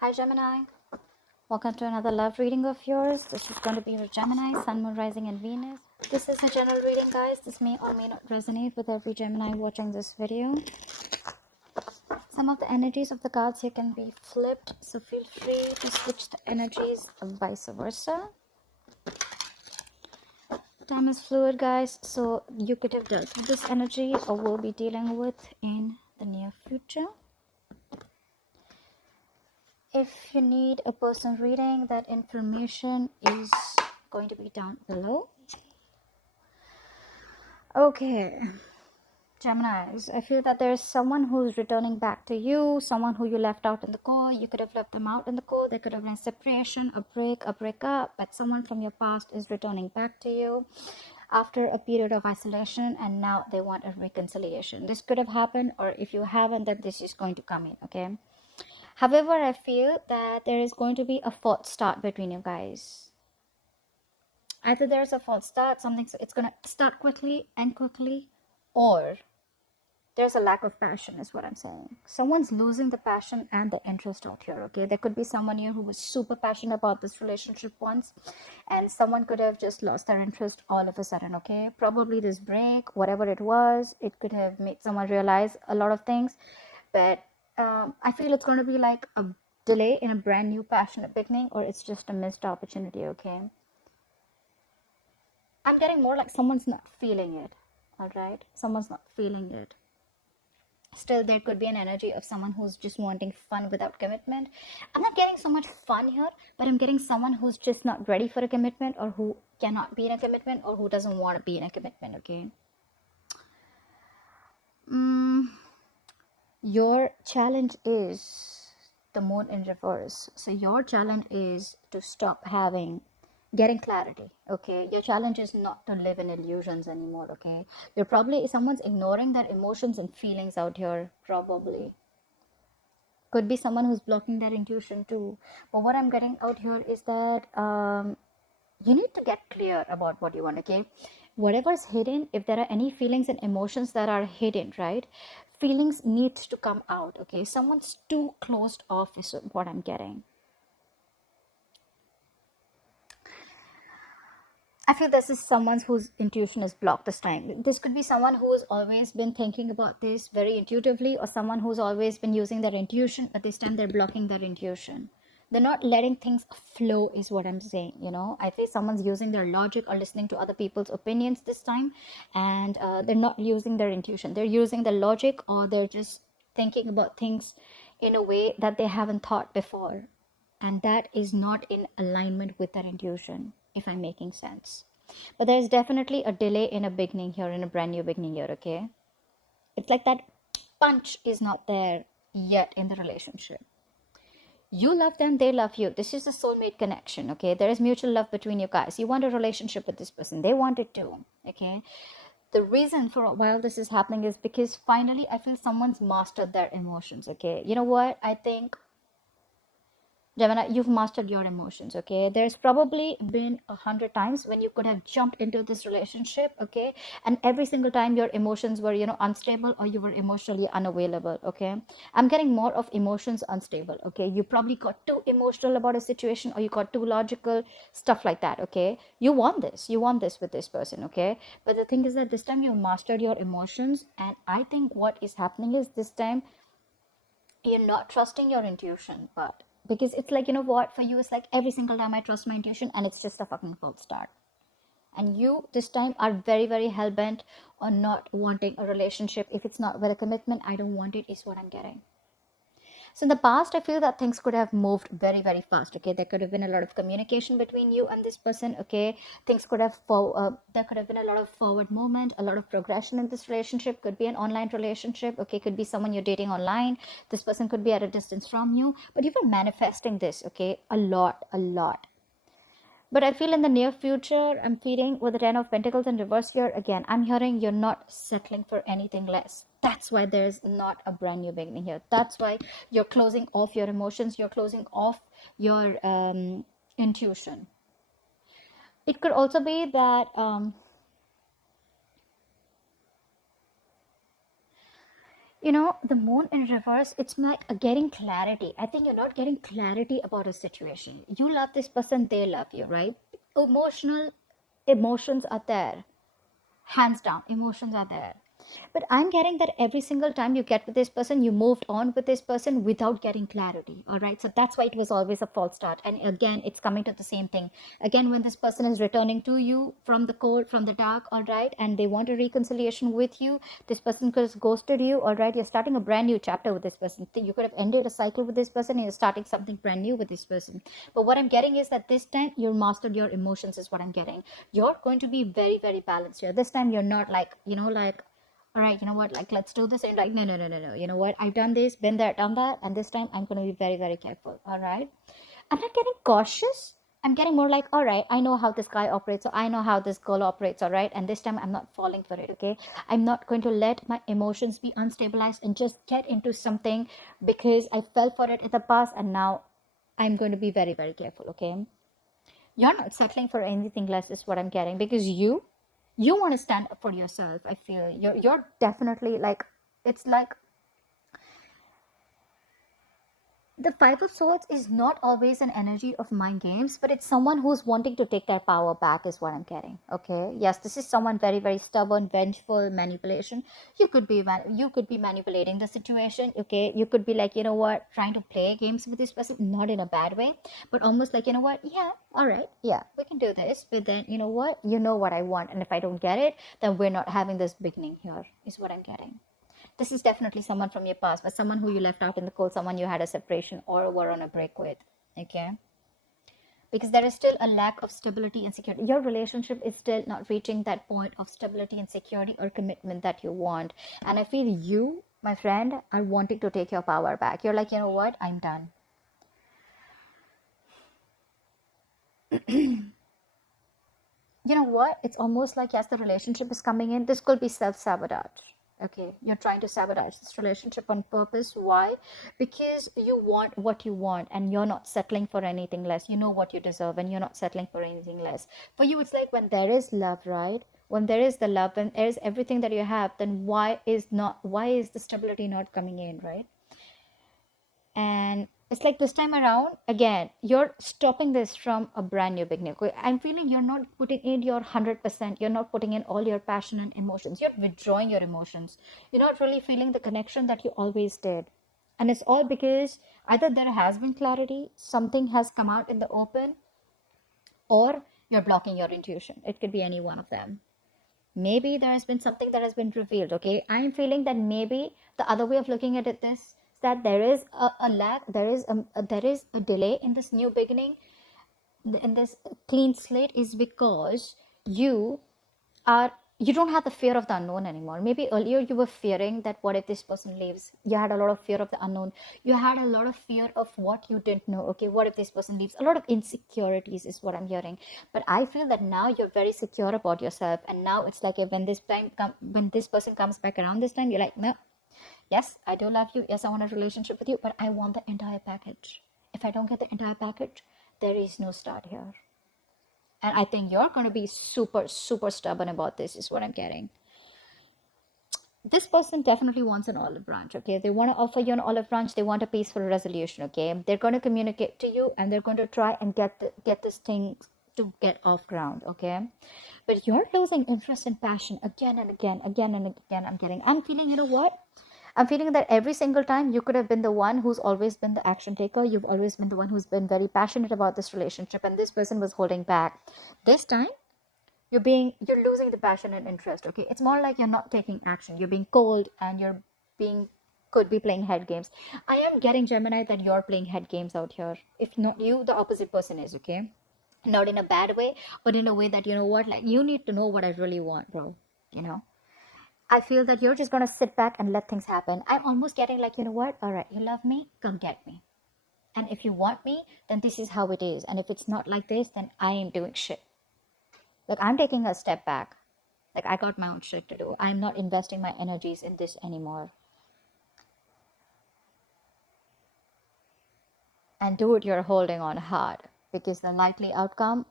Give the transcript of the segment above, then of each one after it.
Hi Gemini, welcome to another love reading of yours. This is going to be your Gemini, Sun, Moon, Rising and Venus. This is a general reading, guys. This may or may not resonate with every Gemini watching this video. Some of the energies of the cards here can be flipped, so feel free to switch the energies vice versa. Time is fluid, guys, so you could have dealt with this energy or will be dealing with in the near future. If you need a personal reading, that information is going to be down below. Okay, Geminis, I feel that there's someone who's returning back to you, someone who you left out in the cold. You could have left them out in the cold. There could have been a separation, a breakup, but someone from your past is returning back to you after a period of isolation, and now they want a reconciliation. This could have happened, or if you haven't, then this is going to come in, okay? However, I feel that there is going to be a false start between you guys. Either there's a false start, it's going to start quickly, end quickly, or there's a lack of passion is what I'm saying. Someone's losing the passion and the interest out here, okay? There could be someone here who was super passionate about this relationship once, and someone could have just lost their interest all of a sudden, okay? Probably this break, whatever it was, it could have made someone realize a lot of things, but I feel it's going to be like a delay in a brand new passionate beginning, or it's just a missed opportunity, okay? I'm getting more like someone's not feeling it, all right? Someone's not feeling it. Still, there could be an energy of someone who's just wanting fun without commitment. I'm not getting so much fun here, but I'm getting someone who's just not ready for a commitment, or who cannot be in a commitment, or who doesn't want to be in a commitment, okay? Your challenge is the moon in reverse. So your challenge is to stop getting clarity, okay? Your challenge is not to live in illusions anymore, okay? You're probably, someone's ignoring their emotions and feelings out here, probably. Could be someone who's blocking their intuition too. But what I'm getting out here is that you need to get clear about what you want, okay? Whatever's hidden, if there are any feelings and emotions that are hidden, right? Feelings needs to come out, okay? Someone's too closed off is what I'm getting. I feel this is someone whose intuition is blocked this time. This could be someone who's always been thinking about this very intuitively, or someone who's always been using their intuition, but this time they're blocking their intuition. They're not letting things flow is what I'm saying, you know? I think someone's using their logic or listening to other people's opinions this time, and they're not using their intuition. They're using their logic, or they're just thinking about things in a way that they haven't thought before, and that is not in alignment with their intuition, if I'm making sense. But there's definitely a delay in a beginning here, in a brand new beginning here, okay? It's like that punch is not there yet in the relationship. You love them, they love you. This is a soulmate connection, okay? There is mutual love between you guys. You want a relationship with this person, they want it too, okay? The reason for while this is happening is because finally I feel someone's mastered their emotions, okay? You know what? I think Gemini, you've mastered your emotions, okay? There's probably been 100 times when you could have jumped into this relationship, okay? And every single time your emotions were, unstable, or you were emotionally unavailable, okay? I'm getting more of emotions unstable, okay? You probably got too emotional about a situation, or you got too logical, stuff like that, okay? You want this with this person, okay? But the thing is that this time you mastered your emotions, and I think what is happening is this time you're not trusting your intuition, but because it's like, you know what, for you it's like every single time I trust my intuition and it's just a fucking false start. And you this time are very, very hell-bent on not wanting a relationship. If it's not with a commitment, I don't want it is what I'm getting. So in the past, I feel that things could have moved very, very fast. Okay, there could have been a lot of communication between you and this person. Okay, things could have there could have been a lot of forward movement, a lot of progression in this relationship. Could be an online relationship. Okay, could be someone you're dating online. This person could be at a distance from you, but you were manifesting this. Okay, a lot, a lot. But I feel in the near future, I'm feeling with the Ten of Pentacles in reverse here again. I'm hearing you're not settling for anything less. That's why there's not a brand new beginning here. That's why you're closing off your emotions. You're closing off your intuition. It could also be that The moon in reverse, it's like getting clarity. I think you're not getting clarity about a situation. You love this person, they love you, right? Emotions are there. Hands down, emotions are there. But I'm getting that every single time you get with this person, you moved on with this person without getting clarity. All right. So that's why it was always a false start. And again, it's coming to the same thing. Again, when this person is returning to you from the cold, from the dark, all right, and they want a reconciliation with you, this person could have ghosted you, all right. You're starting a brand new chapter with this person. You could have ended a cycle with this person and you're starting something brand new with this person. But what I'm getting is that this time you're mastered your emotions, is what I'm getting. You're going to be very, very balanced here. This time you're not like, like, all right, you know what, like, let's do this. And like, no, no, no, no, no. You know what? I've done this, been there, done that. And this time I'm going to be very, very careful. All right. I'm not getting cautious. I'm getting more like, all right, I know how this guy operates. So I know how this girl operates. All right. And this time I'm not falling for it. Okay. I'm not going to let my emotions be unstabilized and just get into something because I fell for it in the past. And now I'm going to be very, very careful. Okay. You're not settling for anything less, is what I'm getting, because you want to stand up for yourself. I feel you're definitely like, it's like the Five of Swords is not always an energy of mind games, but it's someone who's wanting to take their power back, is what I'm getting. Okay. Yes, this is someone very, very stubborn, vengeful, manipulation. You could be manipulating the situation. Okay. You could be like, you know what, trying to play games with this person, not in a bad way, but almost like, you know what, yeah, all right, yeah, we can do this. But then, you know what, I want. And if I don't get it, then we're not having this beginning here, is what I'm getting. This is definitely someone from your past, but someone who you left out in the cold, someone you had a separation or were on a break with. Okay. Because there is still a lack of stability and security. Your relationship is still not reaching that point of stability and security or commitment that you want. And I feel you, my friend, are wanting to take your power back. You're like, you know what, I'm done. You know what? It's almost like, yes, the relationship is coming in. This could be self-sabotage. Okay, you're trying to sabotage this relationship on purpose. Why? Because you want what you want and you're not settling for anything less. You know what you deserve and you're not settling for anything less. For you, it's like when there is love, right? When there is the love, when there is everything that you have, then why is the stability not coming in, right? And it's like this time around, again, you're stopping this from a brand new beginning. Okay, I'm feeling you're not putting in your 100%. You're not putting in all your passion and emotions. You're withdrawing your emotions. You're not really feeling the connection that you always did. And it's all because either there has been clarity, something has come out in the open, or you're blocking your intuition. It could be any one of them. Maybe there has been something that has been revealed. Okay, I'm feeling that maybe the other way of looking at it is that there is a lack, there is a delay in this new beginning, in this clean slate, is because you are you don't have the fear of the unknown anymore. Maybe earlier you were fearing that what if this person leaves. You had a lot of fear of the unknown. You had a lot of fear of what you didn't know. Okay, what if this person leaves? A lot of insecurities is what I'm hearing. But I feel that now you're very secure about yourself, and now it's like, when this person comes back around this time, you're like, no, yes, I do love you. Yes, I want a relationship with you, but I want the entire package. If I don't get the entire package, there is no start here. And I think you're going to be super, super stubborn about this, is what I'm getting. This person definitely wants an olive branch. Okay, they want to offer you an olive branch. They want a peaceful resolution. Okay, they're going to communicate to you and they're going to try and get this thing to get off ground. Okay, but you're losing interest and passion again and again, again and again. I'm feeling, you know what, I'm feeling that every single time you could have been the one who's always been the action taker. You've always been the one who's been very passionate about this relationship, and this person was holding back. This time you're losing the passion and interest. Okay, it's more like you're not taking action. You're being cold and you're being could be playing head games. I am getting, Gemini, that you're playing head games out here. If not you, the opposite person is. Okay, not in a bad way, but in a way that, you know what, like, you need to know what I really want, bro. you know I feel that you're just gonna sit back and let things happen. I'm almost getting like, you know what, all right, you love me, come get me. And if you want me, then this is how it is. And if it's not like this, then I ain't doing shit. Like, I'm taking a step back. Like, I got my own shit to do. I'm not investing my energies in this anymore. And dude, you're holding on hard, because the likely outcome,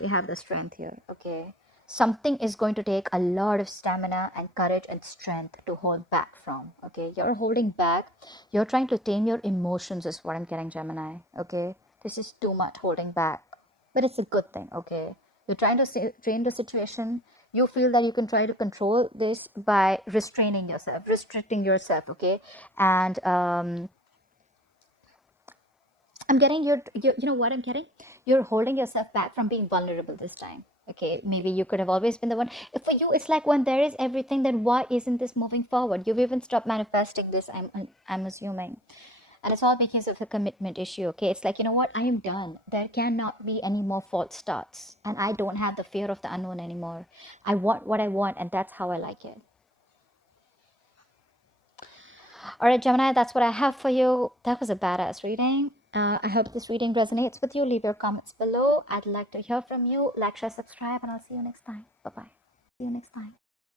we have the strength here. Okay. something is going to take a lot of stamina and courage and strength to hold back from. Okay, you're holding back, you're trying to tame your emotions, is what I'm getting, Gemini. Okay, this is too much holding back, but it's a good thing. Okay, you're trying to train the situation. You feel that you can try to control this by restraining yourself, restricting yourself. Okay, and I'm getting you know what I'm getting? You're holding yourself back from being vulnerable this time. Okay, maybe you could have always been the one. If for you, it's like when there is everything, then why isn't this moving forward? You've even stopped manifesting this. I'm assuming, and it's all because of a commitment issue. Okay, it's like, you know what? I am done. There cannot be any more false starts, and I don't have the fear of the unknown anymore. I want what I want, and that's how I like it. All right, Gemini, that's what I have for you. That was a badass reading. I hope this reading resonates with you. Leave your comments below. I'd like to hear from you. Like, share, subscribe, and I'll see you next time. Bye bye. See you next time.